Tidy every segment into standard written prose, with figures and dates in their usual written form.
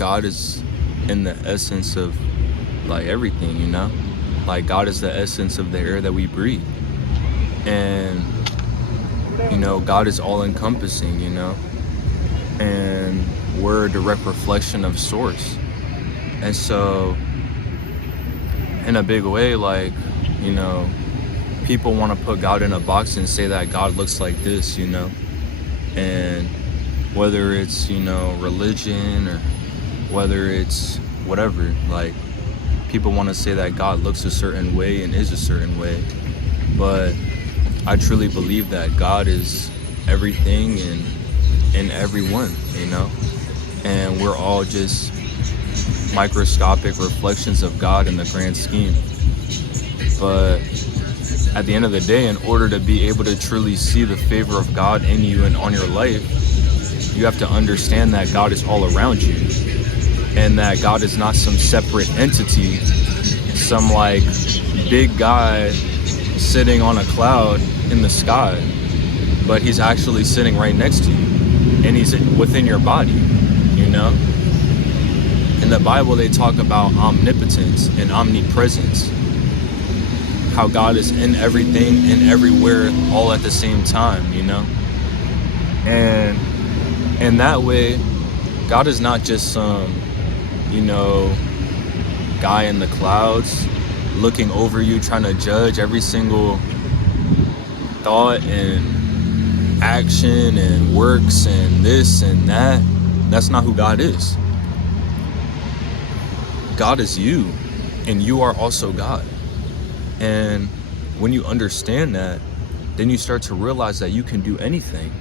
God is in the essence of like everything, you know? Like God is the essence of the air that we breathe. And, you know, God is all encompassing, you know? And we're a direct reflection of source. And so in a big way, like, you know, people want to put God in a box and say that God looks like this, you know? And whether it's, you know, religion or whether it's whatever, like, people want to say that God looks a certain way and is a certain way. But I truly believe that God is everything and everyone, you know? And we're all just microscopic reflections of God in the grand scheme. But at the end of the day, in order to be able to truly see the favor of God in you and on your life, you have to understand that God is all around you, and that God is not some separate entity, some like big guy sitting on a cloud in the sky, but he's actually sitting right next to you, and he's within your body, you know? In the Bible, they talk about omnipotence and omnipresence, how God is in everything and everywhere all at the same time, you know? And in that way, God is not just some, you know, guy in the clouds looking over you, trying to judge every single thought and action and works and this and that. That's not who God is. God is you, and you are also God. And when you understand that, then you start to realize that you can do anything,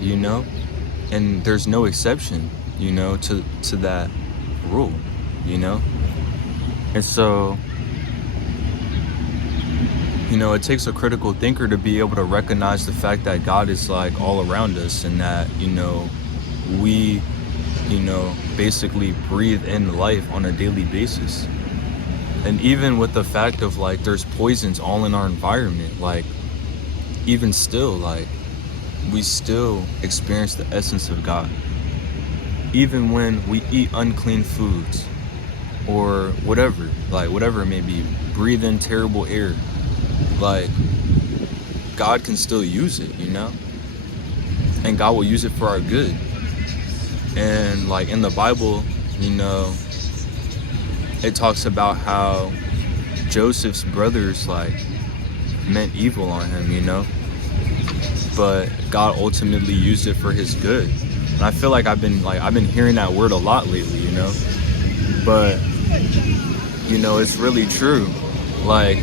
you know? And there's no exception, you know, to that rule, you know? And so, you know, it takes a critical thinker to be able to recognize the fact that God is like all around us, and that, you know, we, you know, basically breathe in life on a daily basis. And even with the fact of like there's poisons all in our environment, like even still, like we still experience the essence of God. Even when we eat unclean foods or whatever, like whatever it may be, breathe in terrible air, like God can still use it, you know? And God will use it for our good. And like in the Bible, you know, it talks about how Joseph's brothers like meant evil on him, you know, but God ultimately used it for his good. And I feel like I've been hearing that word a lot lately, you know, but you know, it's really true. Like,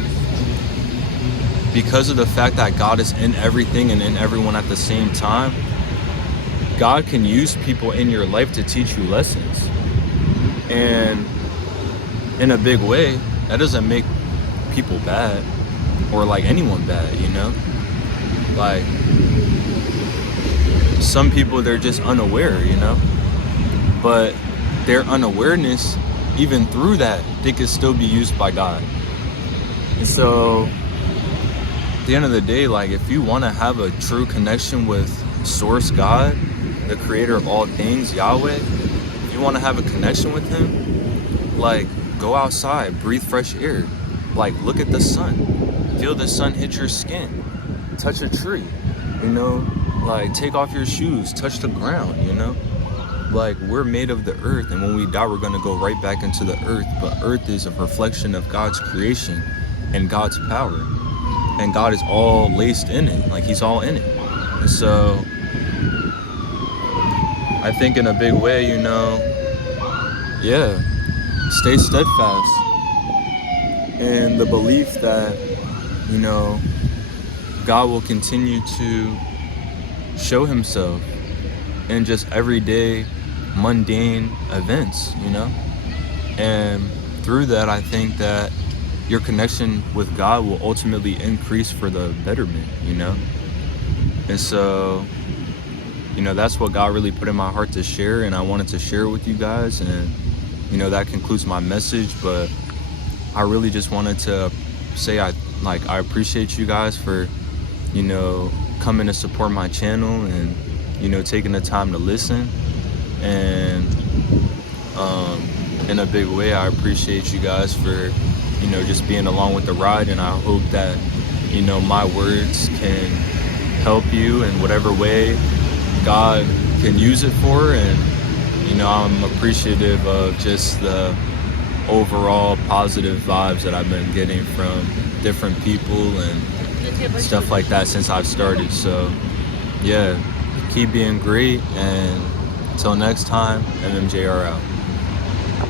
because of the fact that God is in everything and in everyone at the same time, God can use people in your life to teach you lessons. And in a big way, that doesn't make people bad or like anyone bad, you know? Like, some people, they're just unaware, you know? But their unawareness, even through that, they could still be used by God. And so, at the end of the day, like, if you want to have a true connection with Source God, the creator of all things, Yahweh, if you want to have a connection with him, like, go outside, breathe fresh air, like, look at the sun, feel the sun hit your skin, touch a tree, you know, like, take off your shoes, touch the ground, you know? Like, we're made of the earth, and when we die, we're going to go right back into the earth. But earth is a reflection of God's creation and God's power, and God is all laced in it, like, he's all in it. And so I think in a big way, you know, yeah, stay steadfast in the belief that, you know, God will continue to show himself in just everyday mundane events, you know? And through that, I think that your connection with God will ultimately increase for the betterment, you know? And so, you know, that's what God really put in my heart to share, and I wanted to share with you guys. And, you know, that concludes my message. But I really just wanted to say I appreciate you guys for, you know, coming to support my channel and, you know, taking the time to listen. And in a big way. I appreciate you guys for, just being along with the ride, and I hope that, my words can help you in whatever way God can use it for. And, I'm appreciative of just the overall positive vibes that I've been getting from different people and stuff like that since I've started. So yeah, keep being great, and until next time, MMJR out.